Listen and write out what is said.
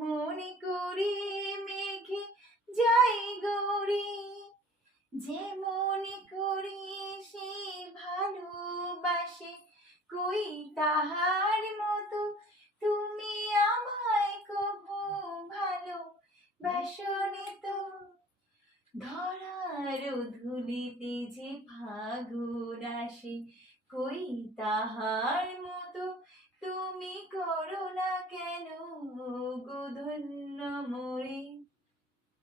মনে করি মেঘে যাই গৌরী, যে মনে করি সে ভালোবাসে, কই তাহার মতো তুমি আমায় কবু ভালোবাসনি তো। ধরার ধুলিতে যে ফাগুন আসে, কই তাহার মতো তুমি করো না কেন গো ধন্য।